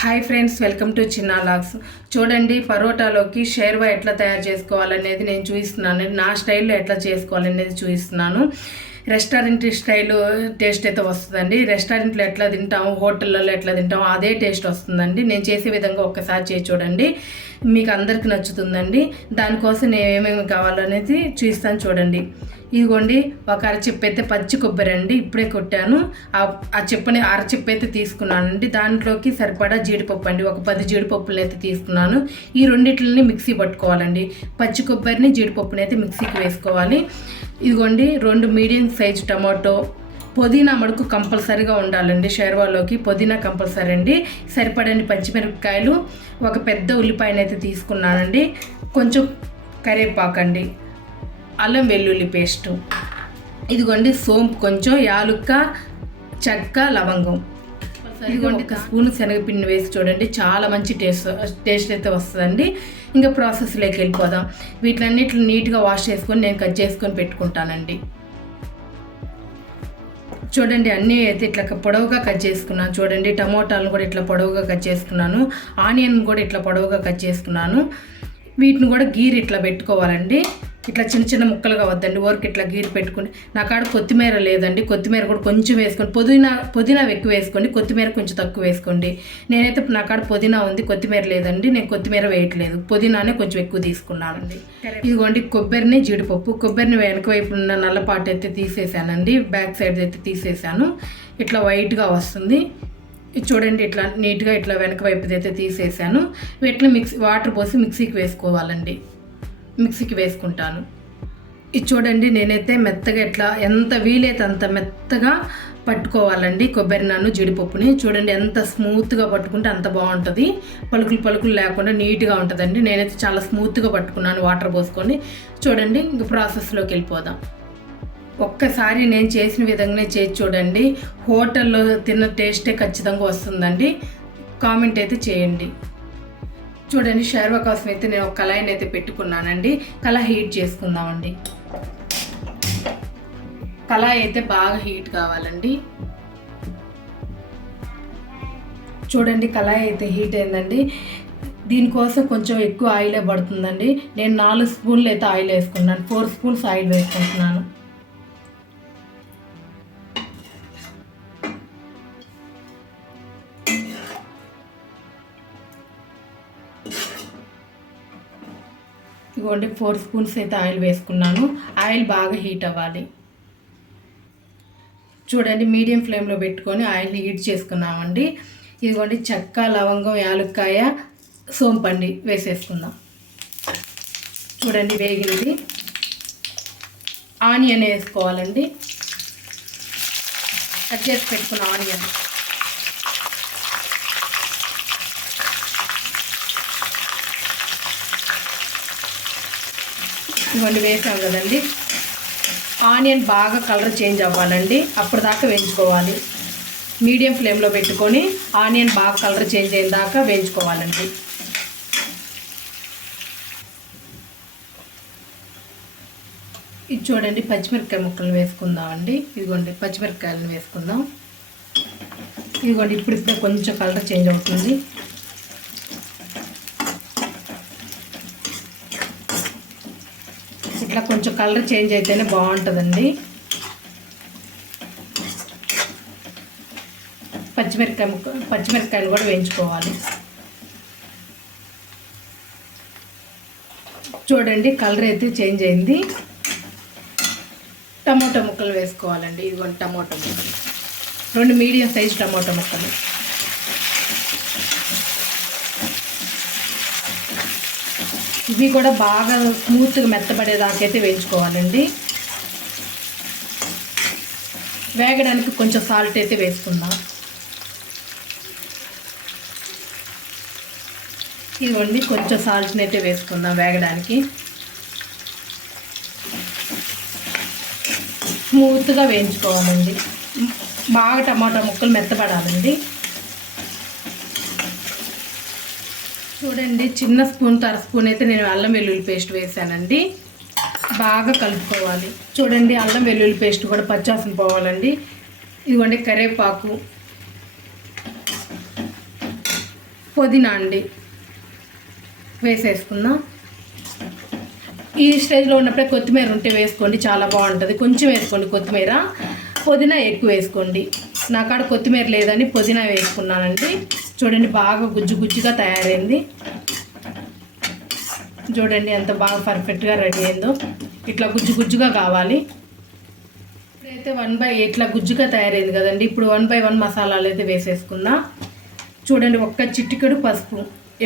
Hi friends welcome to Chinna logs చూడండి పరోటాలోకి షేర్వా ఎట్లా తయారు చేసుకోవాలనేది నేను చూపిస్తున్నాను. నా స్టైల్లో ఎట్లా చేసుకోవాలనేది చూపిస్తున్నాను. రెస్టారెంట్ స్టైల్ టేస్ట్ అయితే వస్తుందండి. రెస్టారెంట్లో ఎట్లా తింటాము హోటళ్ళలో ఎట్లా తింటాము అదే టేస్ట్ వస్తుందండి. నేను చేసే విధంగా ఒక్కసారి చేసి చూడండి. మీకు అందరికి నచ్చుతుందండి. దానికోసం నేను ఏమేమి కావాలనేది చూస్తాను చూడండి. ఇదిగోండి ఒక అరచిప్ప అయితే పచ్చి కొబ్బరి అండి. ఇప్పుడే కొట్టాను. ఆ ఆ చెప్పని అరచిప్ప అయితే తీసుకున్నానండి. దాంట్లోకి సరిపడా జీడిపప్పు అండి. ఒక పది జీడిపప్పులు అయితే తీసుకున్నాను. ఈ రెండిట్లని మిక్సీ పట్టుకోవాలండి. పచ్చి కొబ్బరిని జీడిపప్పుని అయితే మిక్సీకి వేసుకోవాలి. ఇదిగోండి రెండు మీడియం సైజ్ టమాటో. పుదీనా మడుకు కంపల్సరీగా ఉండాలండి షేర్వాలోకి పుదీనా కంపల్సరీ అండి. సరిపడండి పచ్చిమిరపకాయలు. ఒక పెద్ద ఉల్లిపాయనైతే తీసుకున్నానండి. కొంచెం కరివేపాకండి. అల్లం వెల్లుల్లి పేస్టు. ఇదిగోండి సోంపు కొంచెం యాలుక్క చెక్క లవంగం. ఇదిగోండి ఒక స్పూన్ శనగపిండి వేసి చూడండి. చాలా మంచి టేస్ట్ టేస్ట్ అయితే వస్తుందండి. ఇంకా ప్రాసెస్లోకి వెళ్ళిపోదాం. వీటిలన్నిటిని నీట్గా వాష్ చేసుకొని నేను కట్ చేసుకొని పెట్టుకుంటానండి. చూడండి అన్నీ అయితే ఇట్లా పొడవుగా కట్ చేసుకున్నాను. చూడండి టమోటాలను కూడా ఇట్లా పొడవుగా కట్ చేసుకున్నాను. ఆనియన్ కూడా ఇట్లా పొడవుగా కట్ చేసుకున్నాను. వీటిని కూడా గీర్ ఇట్లా పెట్టుకోవాలండి. ఇట్లా చిన్న చిన్న ముక్కలుగా వద్దండి ఊరికి ఇట్లా గీరి పెట్టుకుని. నా కాడ కొత్తిమీర లేదండి కొత్తిమీర కూడా కొంచెం వేసుకోండి పుదీనా పుదీనా ఎక్కువ వేసుకోండి కొత్తిమీర కొంచెం తక్కువ వేసుకోండి. నేనైతే నా కాడ పుదీనా ఉంది కొత్తిమీర లేదండి నేను కొత్తిమీర వేయట్లేదు. పుదీనానే కొంచెం ఎక్కువ తీసుకున్నానండి. ఇదిగోండి కొబ్బరిని జీడిపప్పు. కొబ్బరిని వెనక వైపు ఉన్న నల్లపాటు అయితే తీసేసానండి బ్యాక్ సైడ్ అయితే తీసేసాను. ఇట్లా వైట్గా వస్తుంది. చూడండి ఇట్లా నీట్గా ఇట్లా వెనక వైపు అయితే తీసేసాను. వీటిని మిక్సీ వాటర్ పోసి మిక్సీకి వేసుకోవాలండి. మిక్సీకి వేసుకుంటాను. ఇది చూడండి నేనైతే మెత్తగా ఎట్లా ఎంత వీలైతే అంత మెత్తగా పట్టుకోవాలండి కొబ్బరి నన్ను జీడిపప్పుని. చూడండి ఎంత స్మూత్గా పట్టుకుంటే అంత బాగుంటుంది. పలుకులు పలుకులు లేకుండా నీట్గా ఉంటుందండి. నేనైతే చాలా స్మూత్గా పట్టుకున్నాను వాటర్ పోసుకొని. చూడండి ఇంక ప్రాసెస్లోకి వెళ్ళిపోదాం. ఒక్కసారి నేను చేసిన విధంగానే చేసి చూడండి. హోటల్లో తిన్న టేస్టే ఖచ్చితంగా వస్తుందండి. కామెంట్ అయితే చేయండి. చూడండి షర్వా కోసం అయితే నేను ఒక కళాయిని అయితే పెట్టుకున్నానండి. కళా హీట్ చేసుకుందామండి. కళాయి అయితే బాగా హీట్ కావాలండి. చూడండి కళాయి అయితే హీట్ అయిందండి. దీనికోసం కొంచెం ఎక్కువ ఆయిలే పడుతుందండి. నేను నాలుగు స్పూన్లు అయితే ఆయిల్ వేసుకున్నాను. ఫోర్ స్పూన్స్ ఆయిల్ వేసుకుంటున్నాను. ఇదిగోండి ఫోర్ స్పూన్స్ అయితే ఆయిల్ వేసుకున్నాను. ఆయిల్ బాగా హీట్ అవ్వాలి. చూడండి మీడియం ఫ్లేమ్లో పెట్టుకొని ఆయిల్ హీట్ చేసుకున్నామండి. ఇదిగోండి చెక్క లవంగం యాలక్కాయ సోంపండి వేసేసుకుందాం. చూడండి వేగింది. ఆనియన్ వేసుకోవాలండి. కట్ చేసి పెట్టుకున్న ఆనియన్. ఇవన్నీ వేసాం కదండి. ఆనియన్ బాగా కలర్ చేంజ్ అవ్వాలండి. అప్పటిదాకా వేయించుకోవాలి. మీడియం ఫ్లేమ్లో పెట్టుకొని ఆనియన్ బాగా కలర్ చేంజ్ అయిన దాకా వేయించుకోవాలండి. ఇది చూడండి పచ్చిమిరపకాయ ముక్కలు వేసుకుందామండి. ఇదిగోండి పచ్చిమిరపకాయలను వేసుకుందాం. ఇదిగోండి ఇప్పుడు ఇప్పుడే కొంచెం కలర్ చేంజ్ అవుతుంది ఇట్లా కొంచెం కలర్ చేంజ్ అయితేనే బాగుంటుందండి. పచ్చిమిరపకాయ ముక్క పచ్చిమిరపకాయలు కూడా వేయించుకోవాలి. చూడండి కలర్ అయితే చేంజ్ అయింది. టమోటా ముక్కలు వేసుకోవాలండి. ఇదిగోండి టమోటా ముక్కలు. రెండు మీడియం సైజ్ టమోటా ముక్కలు. ఇవి కూడా బాగా స్మూత్గా మెత్తబడేదాకైతే వేయించుకోవాలండి. వేగడానికి కొంచెం సాల్ట్ అయితే వేసుకుందాం. ఇవ్వండి కొంచెం సాల్ట్ని అయితే వేసుకుందాం వేగడానికి. స్మూత్గా వేయించుకోవాలండి. బాగా టమాటా ముక్కలు మెత్తపడాలండి చూడండి చిన్న స్పూన్ తర స్పూన్ అయితే నేను అల్లం వెల్లుల్లి పేస్ట్ వేసానండి. బాగా కలుపుకోవాలి. చూడండి అల్లం వెల్లుల్లి పేస్ట్ కూడా పచ్చాసన పోవాలండి. ఇదిగోండి కరివేపాకు పుదీనా అండి. వేసేసుకుందాం. ఈ స్టేజ్లో ఉన్నప్పుడే కొత్తిమీర ఉంటే వేసుకోండి చాలా బాగుంటుంది. కొంచెం వేసుకోండి కొత్తిమీర. పుదీనా ఎక్కువ వేసుకోండి. నా కాడ కొత్తిమీర లేదని పుదీనా వేసుకున్నానండి. చూడండి బాగా గుజ్జు గుజ్జుగా తయారైంది. చూడండి ఎంత బాగా పర్ఫెక్ట్గా రెడీ అయిందో. ఇట్లా గుజ్జు గుజ్జుగా కావాలి. ఇప్పుడైతే వన్ బై ఇట్లా గుజ్జుగా తయారైంది కదండి. ఇప్పుడు వన్ బై వన్ మసాలాలు అయితే వేసేసుకుందాం. చూడండి ఒక్క చిటికెడు పసుపు.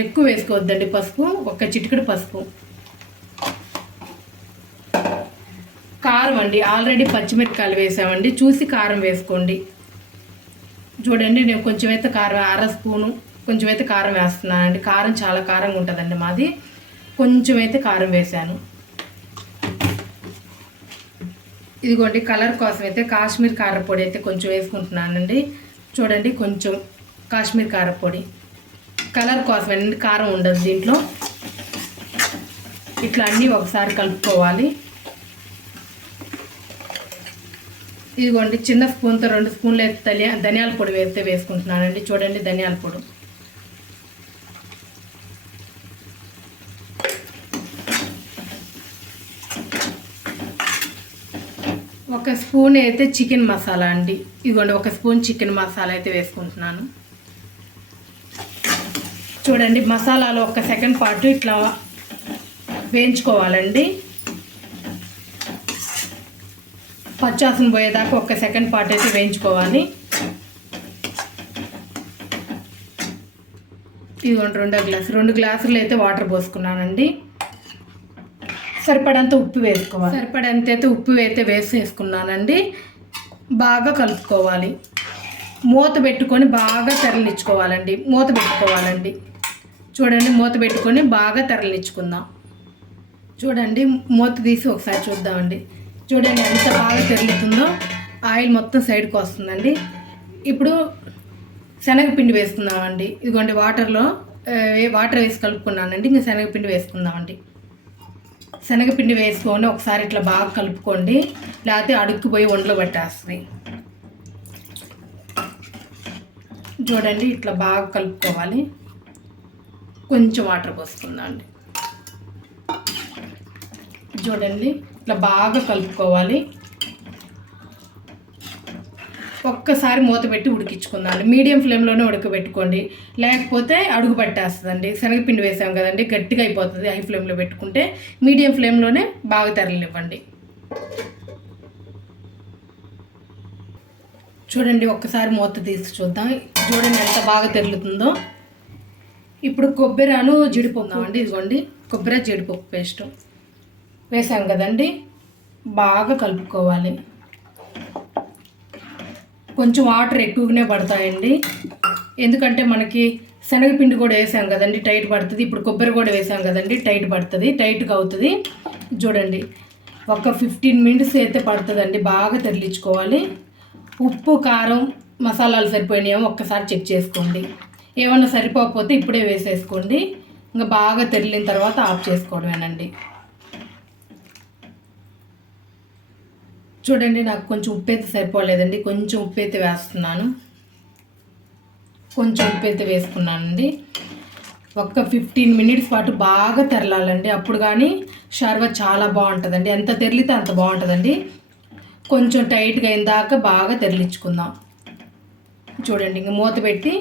ఎక్కువ వేసుకోవద్దండి పసుపు ఒక్క చిటికెడు పసుపు. కారం అండి. ఆల్రెడీ పచ్చిమిరపకాయలు వేసామండి. చూసి కారం వేసుకోండి. చూడండి నేను కొంచెం అయితే కారం అర స్పూను కొంచెం అయితే కారం వేస్తున్నానండి కారం చాలా కారంగా ఉంటుందండి మాది. కొంచెం అయితే కారం వేసాను ఇదిగోండి కలర్ కోసం అయితే కాశ్మీర్ కారపొడి అయితే కొంచెం వేసుకుంటున్నానండి. చూడండి కొంచెం కాశ్మీర్ కారపొడి కలర్ కోసం అండి కారం ఉండదు దీంట్లో. ఇట్లా అన్నీ ఒకసారి కలుపుకోవాలి. ఇదిగోండి చిన్న స్పూన్తో రెండు స్పూన్లు అయితే ధనియాల పొడి వేస్తే వేసుకుంటున్నానండి. చూడండి ధనియాల పొడి. ఒక స్పూన్ అయితే చికెన్ మసాలా అండి. ఇదిగోండి ఒక స్పూన్ చికెన్ మసాలా అయితే వేసుకుంటున్నాను. చూడండి మసాలాలో ఒక సెకండ్ పాటు ఇట్లా వేయించుకోవాలండి. పచ్చాసన పోయేదాకా ఒక సెకండ్ పాటు అయితే వేయించుకోవాలి. ఇదిగోండి రెండో గ్లాస్. రెండు గ్లాసులు అయితే వాటర్ పోసుకున్నానండి. సరిపడంత ఉప్పు వేసుకోవాలి. సరిపడంత అయితే ఉప్పు అయితే వేసేసుకున్నానండి. బాగా కలుపుకోవాలి. మూత పెట్టుకొని బాగా తరలిచ్చుకోవాలండి. మూత పెట్టుకోవాలండి. చూడండి మూత పెట్టుకొని బాగా తరలిచ్చుకుందాం. చూడండి మూత తీసి ఒకసారి చూద్దామండి. చూడండి ఎంత బాగా తిరుగుతుందో ఆయిల్ మొత్తం సైడ్కి వస్తుందండి. ఇప్పుడు శనగపిండి వేసుకుందామండి. ఇదిగోండి వాటర్లో వాటర్ వేసి కలుపుకున్నానండి. ఇంకా శనగపిండి వేసుకుందామండి. శనగపిండి వేసుకొని ఒకసారి ఇట్లా బాగా కలుపుకోండి. లేకపోతే అడుక్కుపోయి ఒండ్లు పట్టేస్తుంది. చూడండి ఇట్లా బాగా కలుపుకోవాలి. కొంచెం వాటర్ పోసుకుందాం అండి చూడండి ఇట్లా బాగా కలుపుకోవాలి. ఒక్కసారి మూత పెట్టి ఉడికించుకుందాం మీడియం ఫ్లేమ్లోనే ఉడకబెట్టుకోండి. లేకపోతే అడుగు పట్టేస్తుందండి. శనగపిండి వేసాం కదండి గట్టిగా అయిపోతుంది హై ఫ్లేమ్లో పెట్టుకుంటే మీడియం ఫ్లేమ్లోనే బాగా తరలివ్వండి చూడండి ఒక్కసారి మూత తీసి చూద్దాం. చూడండి ఎంత బాగా తెరులుతుందో. ఇప్పుడు కొబ్బరిను జీడిపప్పు అండి ఇదిగోండి. కొబ్బరి జీడిపప్పు పేస్ట్. వేసాం కదండి. బాగా కలుపుకోవాలి. కొంచెం వాటర్ ఎక్కువగానే పడతాయండి. ఎందుకంటే మనకి శనగపిండి కూడా వేసాం కదండి టైట్ పడుతుంది. ఇప్పుడు కొబ్బరి కూడా వేసాం కదండి టైట్ పడుతుంది టైట్గా అవుతుంది. చూడండి ఒక ఫిఫ్టీన్ మినిట్స్ అయితే పడుతుందండి బాగా తరలించుకోవాలి. ఉప్పు కారం మసాలాలు సరిపోయినాయేమో ఒక్కసారి చెక్ చేసుకోండి. ఏమైనా సరిపోకపోతే ఇప్పుడే వేసేసుకోండి. ఇంకా బాగా తెరిలిన తర్వాత ఆఫ్ చేసుకోవడమేనండి. చూడండి నాకు కొంచెం ఉప్పు అయితే సరిపోలేదండి. కొంచెం ఉప్పు అయితే వేస్తున్నాను. కొంచెం ఉప్పు అయితే వేసుకున్నానండి. ఒక్క ఫిఫ్టీన్ మినిట్స్ పాటు బాగా తెరలాలండి. అప్పుడు కానీ షార్వా చాలా బాగుంటుందండి. ఎంత తెరిలితే అంత బాగుంటుందండి. కొంచెం టైట్గా అయిన దాకా బాగా తెరలించుకుందాం. చూడండి ఇంక మూత పెట్టి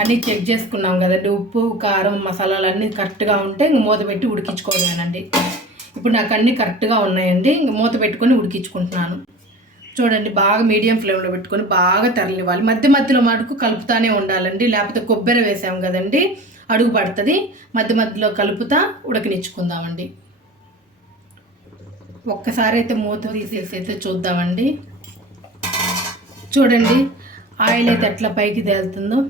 అన్నీ చెక్ చేసుకున్నాం కదండి. ఉప్పు కారం మసాలాలు అన్నీ కరెక్ట్గా ఉంటే ఇంక మూత పెట్టి ఉడికించుకోవడమేనండి ఇప్పుడు నాకు అన్నీ కరెక్ట్గా ఉన్నాయండి. ఇంక మూత పెట్టుకొని ఉడికించుకుంటున్నాను. చూడండి బాగా మీడియం ఫ్లేమ్లో పెట్టుకొని బాగా తరలివ్వాలి. మధ్య మధ్యలో మటుకు కలుపుతానే ఉండాలండి. లేకపోతే కొబ్బరి వేసాం కదండి అడుగు పడుతుంది. మధ్య మధ్యలో కలుపుతా ఉడకనిచ్చుకుందామండి. ఒక్కసారి అయితే మూత తీసేసి అయితే చూద్దామండి. చూడండి ఆయిల్ అయితే ఎట్లా పైకి తేలుతుందో.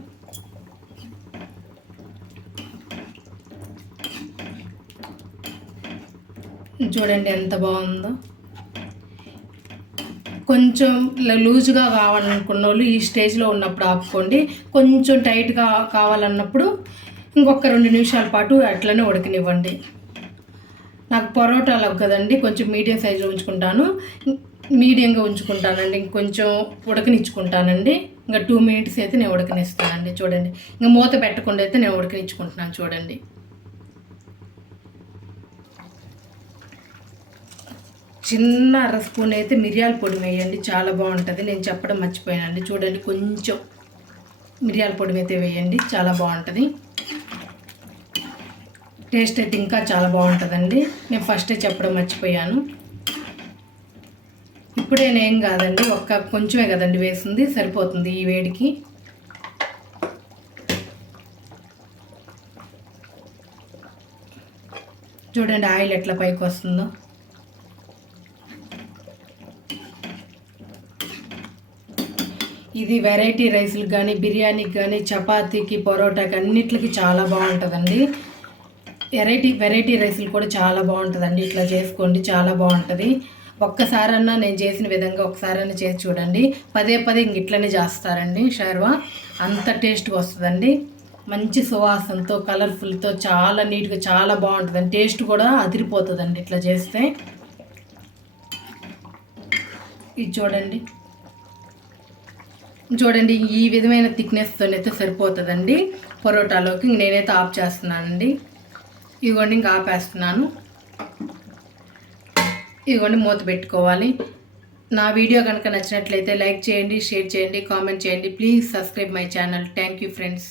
చూడండి ఎంత బాగుందో. కొంచెం లూజ్గా లూజుగా కావాలనుకున్న వాళ్ళు ఈ స్టేజ్లో ఉన్నప్పుడు ఆపుకోండి. కొంచెం టైట్గా కావాలన్నప్పుడు ఇంకొక రెండు నిమిషాల పాటు అట్లనే ఉడకనివ్వండి. నాకు పరోటాలు కదండి కొంచెం మీడియం సైజులో ఉంచుకుంటాను. మీడియంగా ఉంచుకుంటానండి ఇంకొంచెం ఉడకనిచ్చుకుంటానండి. ఇంకా టూ మినిట్స్ అయితే నేను ఉడకనిస్తానండి చూడండి. ఇంకా మూత పెట్టకుండా అయితే నేను ఉడకనిచ్చుకుంటున్నాను చూడండి. చిన్న అర స్పూన్ అయితే మిరియాల పొడి వేయండి చాలా బాగుంటుంది. నేను చెప్పడం మర్చిపోయానండి. చూడండి కొంచెం మిరియాల పొడి అయితే వేయండి చాలా బాగుంటుంది. టేస్ట్ అయితే ఇంకా చాలా బాగుంటుందండి. నేను ఫస్టే చెప్పడం మర్చిపోయాను. ఇప్పుడేనేం కాదండి ఒక్క కొంచెమే కదండి వేసింది సరిపోతుంది ఈ వేడికి. చూడండి ఆయిల్ ఎట్లా పైకి వస్తుందో. ఇది వెరైటీ రైస్లకు కానీ బిర్యానీకి కానీ చపాతీకి పొరోటాకి అన్నిటికి చాలా బాగుంటుందండి. వెరైటీ వెరైటీ రైస్లు కూడా చాలా బాగుంటుందండి. ఇట్లా చేసుకోండి చాలా బాగుంటుంది. ఒక్కసారన్నా నేను చేసిన విధంగా ఒకసారన్నా చేసి చూడండి. పదే పదే ఇంక ఇట్లనే చేస్తారండి షర్వా. అంత టేస్ట్గా వస్తుందండి. మంచి సువాసనతో కలర్ఫుల్తో చాలా నీట్గా చాలా బాగుంటుందండి. టేస్ట్ కూడా అదిరిపోతుందండి ఇట్లా చేస్తే. ఇది చూడండి. చూడండి ఈ విధమైన థిక్నెస్తోనైతే సరిపోతుందండి. పరోటాలోకి నేనైతే ఆఫ్ చేస్తున్నానండి. ఇదిగోండి ఇంకా ఆపేస్తున్నాను. ఇదిగోండి మూత పెట్టుకోవాలి. నా వీడియో కనుక నచ్చినట్లయితే లైక్ చేయండి షేర్ చేయండి కామెంట్ చేయండి. Please subscribe my channel. Thank you friends.